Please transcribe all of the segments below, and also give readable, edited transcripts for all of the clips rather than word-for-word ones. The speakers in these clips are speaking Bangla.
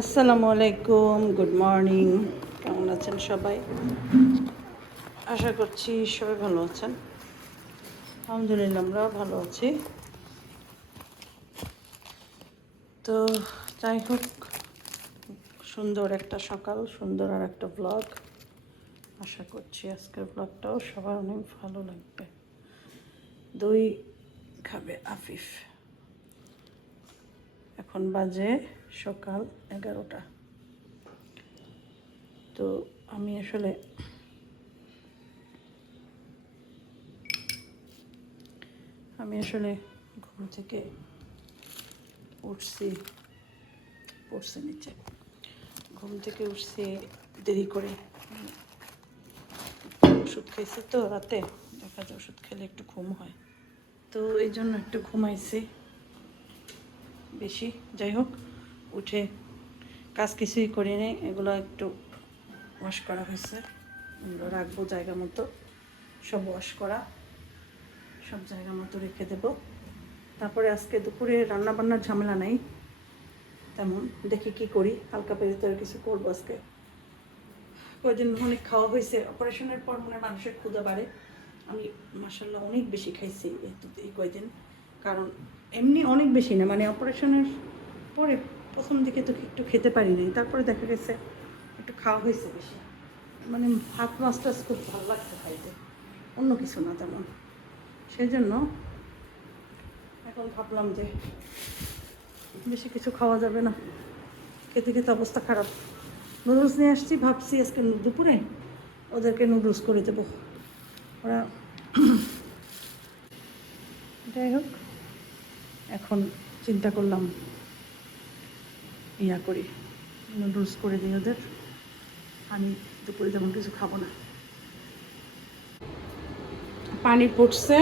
আসসালামু আলাইকুম, গুড মর্নিং। কেমন আছেন সবাই? আশা করছি সবাই ভালো আছেন। আলহামদুলিল্লাহ আমরাও ভালো আছি। তো যাই হোক, সুন্দর একটা সকাল, সুন্দর আর একটা ব্লগ। আশা করছি আজকের ব্লগটাও সবার অনেক ভালো লাগবে। দই খাবে আফিফ। এখন বাজে সকাল 11টা। তো আমি আসলে ঘুম থেকে পড়ছি নিচে। ঘুম থেকে উঠছি দেরি করে। ওষুধ খাইছি তো রাতে, দেখা যায় ওষুধ খেলে একটু ঘুম হয়, তো এই জন্য একটু ঘুমাইছি বেশি। যাই হোক, উঠে কাজ কিছুই করি নি, এগুলো একটু ওয়াশ করা হয়েছে, এগুলো রাখবো জায়গা মতো। সব ওয়াশ করা, সব জায়গা মতো রেখে দেব। তারপরে আজকে দুপুরে রান্না বান্নার ঝামেলা নাই তেমন, দেখি কি করি, হালকা পেরে কিছু করবো আজকে। কয়েকদিন অনেক খাওয়া হয়েছে, অপারেশনের পর মনে মানুষের ক্ষুধা বাড়ে। আমি মাশাআল্লাহ অনেক বেশি খাইছি এই কয়েকদিন, কারণ এমনি অনেক বেশি না, মানে অপারেশনের পরে প্রথম দিকে তো একটু খেতে পারি নাই, তারপরে দেখা গেছে একটু খাওয়া হয়েছে বেশি। মানে ভাত মাছ টাছ খুব ভালো লাগছে খাইতে, অন্য কিছু না তেমন। সেই জন্য এখন ভাবলাম যে বেশি কিছু খাওয়া যাবে না, খেতে খেতে অবস্থা খারাপ। নুডলস নিয়ে আসছি, ভাবছি আজকে দুপুরে ওদেরকে নুডলস করে দেবো। ওরা যাই হোক, এখন চিন্তা করলাম করি, নুডলস করে দিই ওদের। আমি দুপুরে তেমন কিছু খাবো না। পানি ফুটছে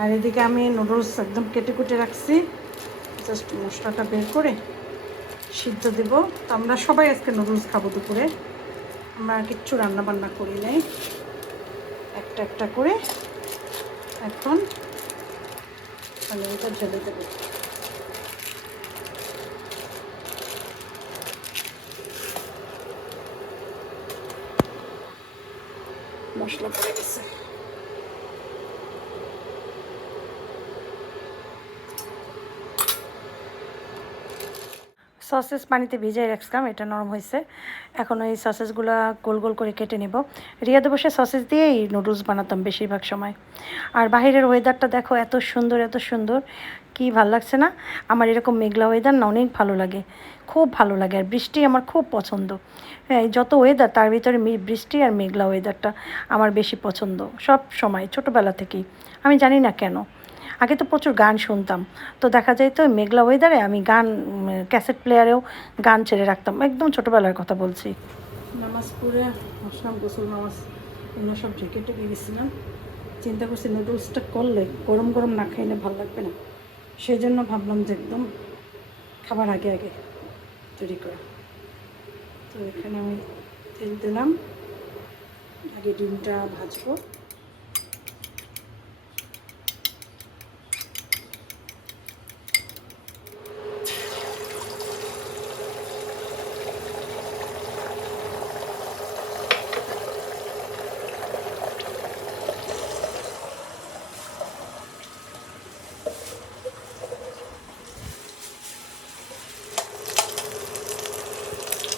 আর এদিকে আমি নুডলস একদম কেটে কুটে রাখছি, জাস্ট মশলাটা বের করে সিদ্ধ দেবো। তো আমরা সবাই আজকে নুডলস খাবো দুপুরে, আমরা কিচ্ছু রান্না বান্না করি নাই, একটা একটা করে এখন আমি এটা ঢেলে দেবো। মশলা পড়ে গেছে। সসেস পানিতে ভিজিয়ে রাখলাম, এটা নরম হয়েছে। এখন এই সসেসগুলো গোল গোল করে কেটে নেব। রিয়াদে বসে সসেস দিয়েই নুডলস বানাতাম বেশিরভাগ সময়। আর বাইরের ওয়েদারটা দেখো, এত সুন্দর এত সুন্দর, কি ভালো লাগছে না? আমার এরকম মেঘলা ওয়েদার না অনেক ভালো লাগে, খুব ভালো লাগে। আর বৃষ্টি আমার খুব পছন্দ। হ্যাঁ, যত ওয়েদার তার ভিতরে বৃষ্টি আর মেঘলা ওয়েদারটা আমার বেশি পছন্দ সব সময়, ছোটোবেলা থেকেই। আমি জানি না কেন, আগে তো প্রচুর গান শুনতাম, তো দেখা যায় তো মেঘলা ওয়েদারে আমি গান, ক্যাসেট প্লেয়ারেও গান ছেড়ে রাখতাম, একদম ছোটোবেলার কথা বলছি। নামাজ পড়ে আসলাম, গোসল নামাজ এগুলো সব ঢেকে টেকে গেছিলাম। চিন্তা করছি নুডলসটা করলে গরম গরম না খাইলে ভালো লাগবে না, সেই জন্য ভাবলাম যে একদম খাবার আগে আগে তৈরি করা। তো এখানে আমি তেল দিলাম, আগে ডিমটা ভাজবো।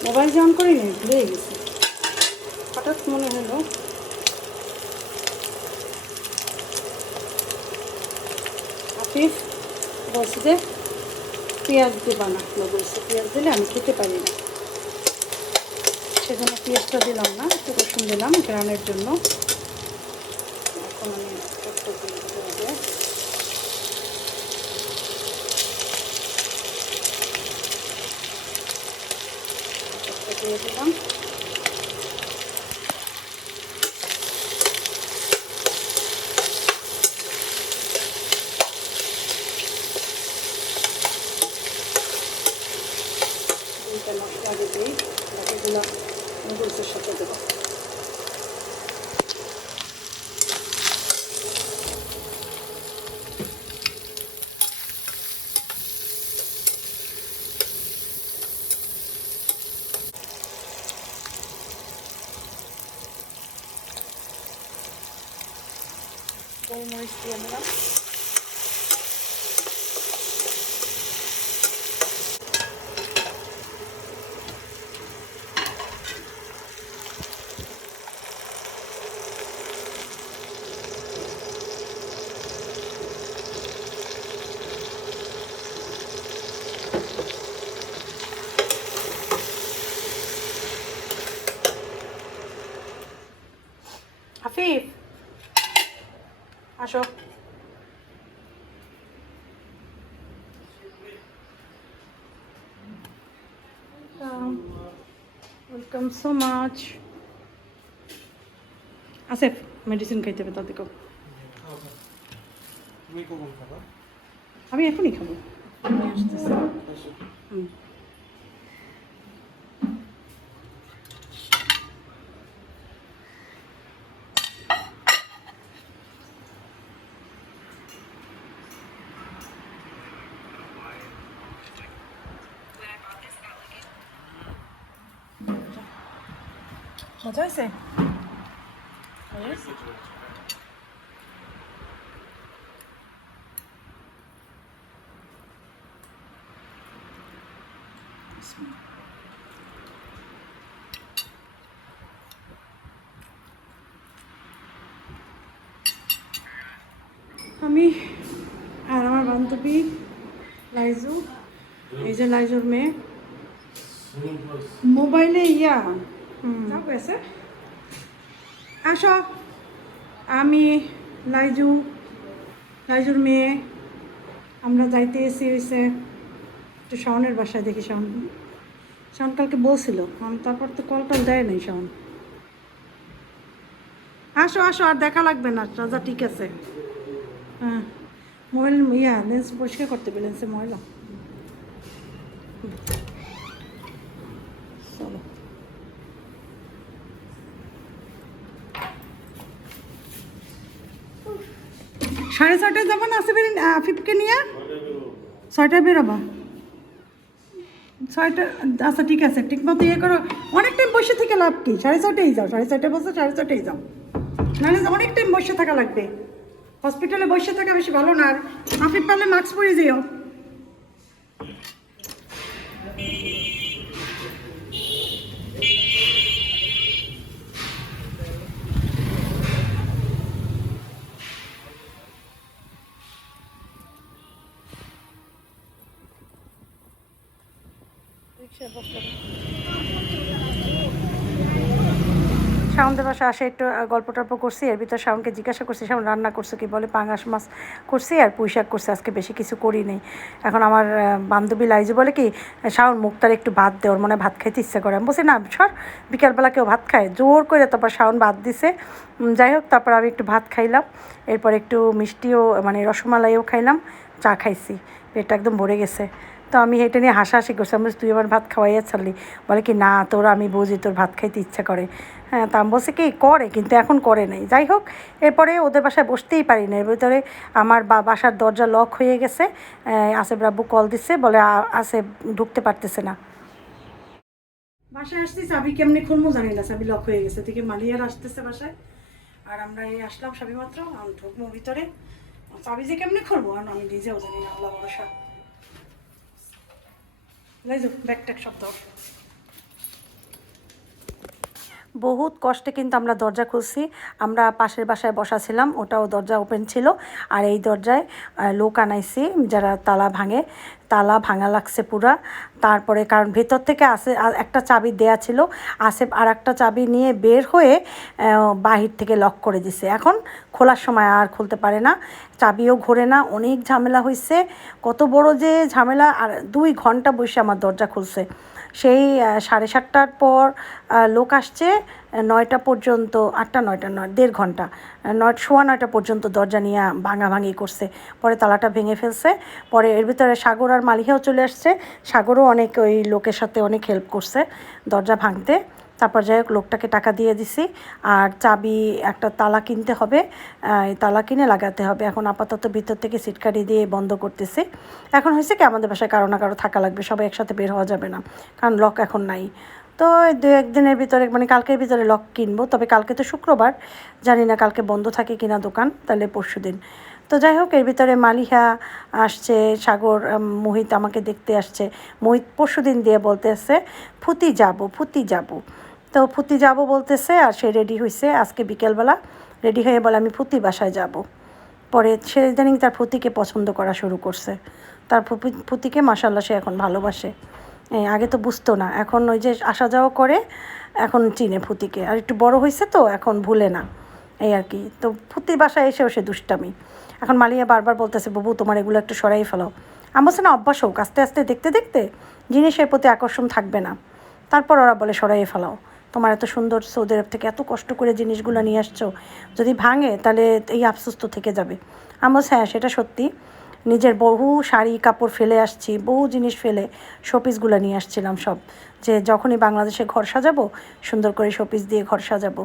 মোবাইল যে অন করি নি, ভুলে গেছি, হঠাৎ মনে হলো। আফিফ বলছি যে পেঁয়াজ দেবা না, বলছে পেঁয়াজ দিলে আমি খেতে পারি না, সেজন্য পেঁয়াজটা দিলাম না, একটু রসুন দিলাম গ্রানের জন্য। এখন আমি একটা দিয়ে দিলাম। দুইটা মশলা আগে দিই, বাকিগুলো নুডলসের সাথে দেবো। গোলমরিচ দিয়ে দিলাম। হাফিফ আসো। Welcome so much. Asif medicine খাইতে হবে তাদেরকেও। আমি এখনই খাবো। হুম মজা হয়েছে? আমি আর আমার বান্ধবী লাইজু, এই যে লাইজুর মেয়ে মোবাইলে গেছে। আসো, আমি লাইজুর মেয়ে আমরা যাইতে এসে হয়েছে একটু শাওনের বাসায়। দেখি শাওন কালকে বলছিল, তারপর তো কল দেয় নাই শাওন। আসো আসো, আর দেখা লাগবে না রাজা, ঠিক আছে। হ্যাঁ মোবাইল লেন্স পরিষ্কার করতে হবে, লেন্সে ময়লা। চলো সাড়ে 6টায় যাবো না আফিফকে নিয়ে? 6টায় বেরোবা? 6টা? আচ্ছা ঠিক আছে, ঠিক মতো ইয়ে করো। অনেক টাইম বসে থেকে লাভ কি? 6:30টাই যাও। 6:30টায় বসে 6:30টাই যাও, নাহলে অনেক টাইম বসে থাকা লাগবে। হসপিটালে বসে থাকা বেশি ভালো না। আর আফিফ পারলে মাস্ক পরে যেও। শাওনদের বাসা আসে একটু গল্প টল্প করছি। এর ভিতর শাওনকে জিজ্ঞাসা করছি শাওন রান্না করছো কি? বলে পাঙাশ মাছ করছি আর পুঁই শাক করছি, আজকে বেশি কিছু করি নেই। এখন আমার বান্ধবী লাইজু বলে কি, শাওন মুক্তার একটু ভাত দে, ওর মনে ভাত খাইতে ইচ্ছা করে। আমি বলছি না সর, বিকালবেলা কেউ ভাত খায়? জোর করে তারপর শাওন ভাত দিছে। যাই হোক, তারপর আমি একটু ভাত খাইলাম, এরপর একটু মিষ্টিও মানে রসমালাইও খাইলাম, চা খাইছি, পেটটা একদম ভরে গেছে। তো আমি এটা নিয়ে হাসাহাসি করছি। আমি তুই আমার ভাত খাওয়াইয়া ছাড়লি? বলে কি না তোর, আমি বুঝি তোর ভাত খাইতে ইচ্ছা করে। হ্যাঁ তা আমি বলছি কি করে, কিন্তু এখন করে নাই। যাই হোক, এরপরে ওদের বাসায় বসতেই পারি না। এর ভিতরে আমার বাসার দরজা লক হয়ে গেছে। আসেফ রাব্বু কল দিচ্ছে, বলে আসেফ ঢুকতে পারতেছে না। বাসায় আসছি, চাবি কেমনি খুলবো জানি না, চাবি লক হয়ে গেছে। থেকে মালিয়ার আসতেছে বাসায়, আর আমরা এই আসলাম সবই মাত্র। ঢুকবো ভিতরে, চাবি যে কেমনি খুলবো আর আমি নিজেও জানি না। আল্লাহ ভরসা। ব্যাগ ট্যাগ সব ধর। বহুত কষ্টে কিন্তু আমরা দরজা খুলছি। আমরা পাশের বাসায় বসা ছিলাম, ওটাও দরজা ওপেন ছিল। আর এই দরজায় লোক আনাইছি যারা তালা ভাঙে। তালা ভাঙা লাগছে পুরা। তারপরে কারণ ভেতর থেকে একটা চাবি দেয়া ছিল, আসেফ আর একটা চাবি নিয়ে বের হয়ে বাহির থেকে লক করে দিছে। এখন খোলার সময় আর খুলতে পারে না, চাবিও ঘোরে না। অনেক ঝামেলা হয়েছে, কত বড় যে ঝামেলা। আর 2 ঘন্টা বসে আমার দরজা খুলছে। সেই 7:30টার পর লোক আসছে, 9টা পর্যন্ত, 8টা 9টা নয়, 1.5 ঘন্টা, 9:15 পর্যন্ত দরজা নিয়ে ভাঙাভাঙি করছে। পরে তালাটা ভেঙে ফেলছে। পরে এর ভিতরে সাগর আর মালিহাও চলে আসছে। সাগরও অনেক ওই লোকের সাথে অনেক হেল্প করছে দরজা ভাঙতে। তারপর যাই হোক, লোকটাকে টাকা দিয়ে দিছি। আর চাবি, একটা তালা কিনতে হবে, তালা কিনে লাগাতে হবে। এখন আপাতত ভিতর থেকে সিটকারি দিয়ে বন্ধ করতেছি। এখন হয়েছে কি, আমাদের বাসায় কারো না কারো থাকা লাগবে, সবাই একসাথে বের হওয়া যাবে না, কারণ লক এখন নাই। তো এই 2-1 দিনের ভিতরে মানে কালকের ভিতরে লক কিনবো, তবে কালকে তো শুক্রবার, জানি না কালকে বন্ধ থাকে কিনা দোকান, তাহলে পরশু দিন। তো যাই হোক, এর ভিতরে মালিহা আসছে, সাগর, মোহিত আমাকে দেখতে আসছে। মোহিত পরশু দিন দিয়ে বলতেছে ফুতি যাব। তো ফুতি যাব বলতেছে, আর সে রেডি হয়েছে আজকে বিকেলবেলা, রেডি হয়ে বলে আমি ফুতি বাসায় যাব। পরে সে ইদানিং তার ফুতিকে পছন্দ করা শুরু করছে। তার ফুতিকে মাশাল্লাহ সে এখন ভালোবাসে। আগে তো বুঝতো না, এখন ওই যে আসা যাওয়া করে এখন চিনে ফুতিকে, আর একটু বড় হয়েছে তো এখন ভুলে না, এই আর কি। তো ফুতির বাসায় এসেও সে দুষ্টামি। এখন মালিয়া বারবার বলতেছে বাবু তোমার এগুলো একটু সরাই ফেলাও। আমি বলছি না, অভ্যাস হোক, আস্তে আস্তে দেখতে দেখতে জিনিসের প্রতি আকর্ষণ থাকবে না। তারপর ওরা বলে সরাই ফেলাও, তোমার এত সুন্দর সৌদি আরব থেকে এত কষ্ট করে জিনিসগুলো নিয়ে আসছো, যদি ভাঙে তাহলে এই আফসোস তো থেকে যাবে। আমি বলছি হ্যাঁ সেটা সত্যি, নিজের বহু শাড়ি কাপড় ফেলে আসছি, বহু জিনিস ফেলে শোপিসগুলো নিয়ে আসছিলাম সব, যে যখনই বাংলাদেশে ঘর সাজাবো সুন্দর করে শোপিস দিয়ে ঘর সাজাবো।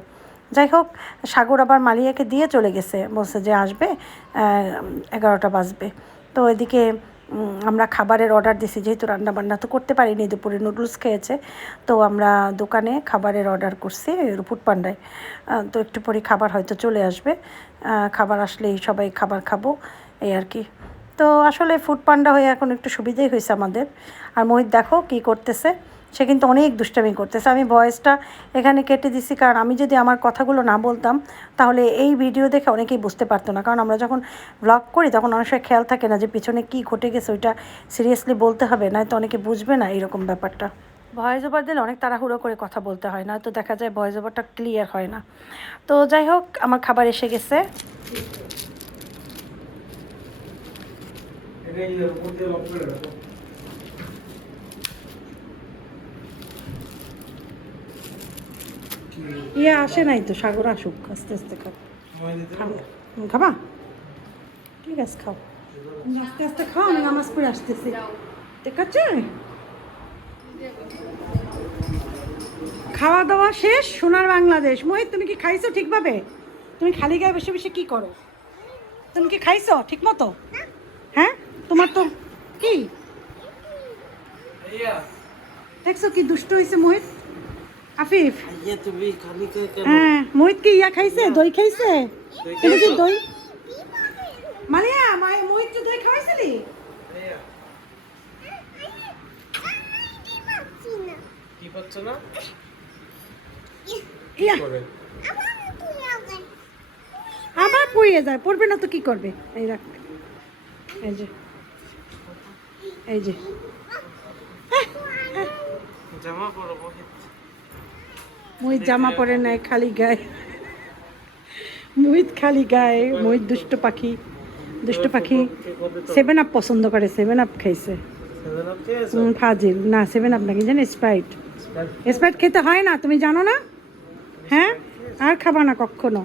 যাই হোক, সাগর আবার মালিয়াকে দিয়ে চলে গেছে, বলছে যে আসবে 11টা বাজবে। তো এদিকে আমরা খাবারের অর্ডার দিছি, যেহেতু রান্নাবান্না তো করতে পারিনি, দুপুরে নুডলস খেয়েছে, তো আমরা দোকানে খাবারের অর্ডার করছি ফুড পান্ডায়। তো একটু পরে খাবার হয়তো চলে আসবে, খাবার আসলেই সবাই খাবার খাবো, এই আর কি। তো আসলে ফুড পান্ডা হয়ে এখন একটু সুবিধাই হয়েছে আমাদের। আর মোহিত দেখো কী করতেছে, সে কিন্তু অনেক দুষ্টামি করতেছে। আমি ভয়েসটা এখানে কেটে দিছি, কারণ আমি যদি আমার কথাগুলো না বলতাম তাহলে এই ভিডিও দেখে অনেকেই বুঝতে পারতো না, কারণ আমরা যখন ব্লগ করি তখন অনেক সময় খেয়াল থাকে না যে পিছনে কী ঘটে গেছে, ওইটা সিরিয়াসলি বলতে হবে, নয়তো অনেকে বুঝবে না এরকম ব্যাপারটা। ভয়েস ওভার দিলে অনেক তাড়াহুড়ো করে কথা বলতে হয়, না তো দেখা যায় ভয়েস ওভারটা ক্লিয়ার হয় না। তো যাই হোক, আমার খাবার এসে গেছে। ইয়ে আসে নাই তো, সাগর আসুক, আস্তে আস্তে খাও। খাবা? ঠিক আছে খাও, আস্তে আস্তে খাও, আমি নামাজ পড়ে আসতেছি, ঠিক আছে? খাওয়া দাওয়া শেষ, সোনার বাংলাদেশ। মোহিত তুমি কি খাইছো ঠিকভাবে? তুমি খালি গায়ে বসে বসে কি করো? তুমি কি খাইছো ঠিক মতো? হ্যাঁ, তোমার তো কি দেখছো কি দুষ্ট হয়েছে মোহিত। আফিফ, হ্যাঁ মোহিত কি ইয়া খাইছে, দই খাইছে? এটা কি দই? মালিয়া মোহিত তো দই খাওয়াইছিলি? কি পাচ্ছ না? ইয়া আবার পড়ে যায়, পড়বে না তো কি করবে? এই রাখ, এই যে এই যে জামা পরবো। মোহিত জামা পরে নাই, খালি গায়ে। মোহিত খালি গায়ে, মোহিত দুষ্ট পাখি, দুষ্ট পাখি। 7 আপ পছন্দ করে, 7 আপ খাইছে। ফাজিল না, 7 আপ নাকি জানি স্প্রাইট। স্প্রাইট খেতে হয় না, তুমি জানো না? হ্যাঁ, আর খাবা না কখনো।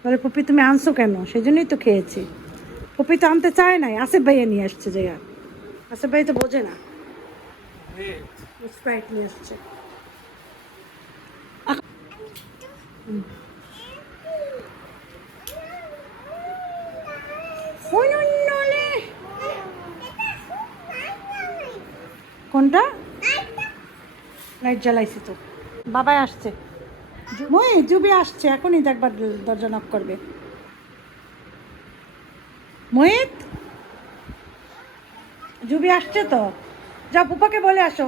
তাহলে পপি তুমি আনছো কেন? সেই জন্যই তো খেয়েছি। পপি তো আনতে চায় নাই, আসিফ ভাইয়া নিয়ে আসছে, যে আসিফ ভাই তো বোঝে না, স্প্রাইট নিয়ে আসছে। কোনটা? লাইট জ্বালাইছি তো। বাবাই আসছে, জুবি আসছে, এখনই দেখবার দরজা নক করবে। মোহিত, জুবি আসছে তো, যাও পুপাকে বলে আসো।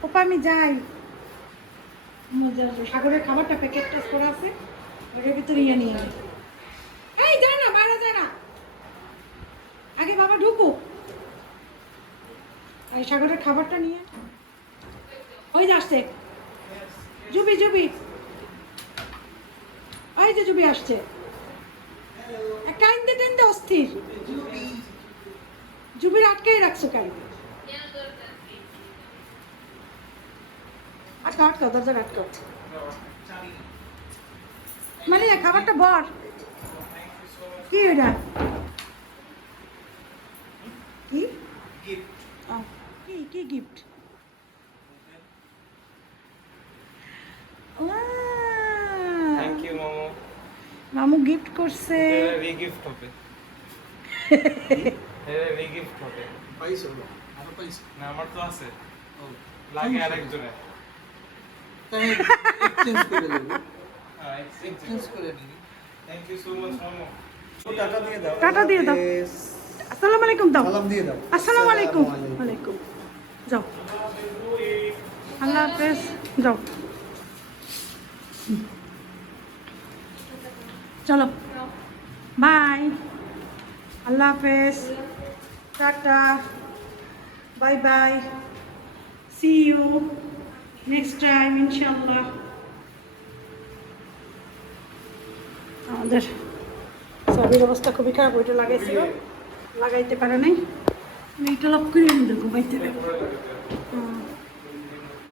পুপা আমি যাই, সাগরের খাবারটা প্যাকেটটা করা আছে, ওটার ভিতরে ইয়ে নিয়ে যাই। এই যায় না, বাইরে যায় না, আগে বাবা ঢুকো। এই সাগরের খাবারটা নিয়ে, ওই যে আসছে জুবি, জুবি ওই যে জুবি আসছে, কাইন্দে টাইন্দে অস্থির। জুবির আটকেই রাখছো কেন? আটকাও আটকাও, দরজা আটকাও। মানে খাবারটা বর কি ওটা? কি কি কি গিফট? থ্যাংক ইউ মামু। মামু গিফট করছে। এটা রিগিফট হবে। এটা রিগিফট হবে। পাইছো? আর পাইছো? না, আমার তো আছে। ও লাগে আরেকজনের। তাই এক্সচেঞ্জ করে দেবো। হ্যাঁ, exchange এক্সচেঞ্জ করে দিই। Thank you so much, মামু। টাকা দিয়ে দাও। টাটা দিয়ে দাও। হাফেজ। আসসালামু আলাইকুম দাও। সালাম দিয়ে দাও। আসসালামু আলাইকুম। আসসালামু ওয়ালাইকুম। যাও। আল্লাহ হাফেজ। যাও। চলো বাই, আল্লাহ হাফেজ, tata, bye bye, see you next time ইনশাআল্লাহ। আমাদের সবের অবস্থা খুবই খারাপ, ওইটা লাগাইছিল, লাগাইতে পারে নাই, এইটা লাভ করে ঘুমাইতে হবে।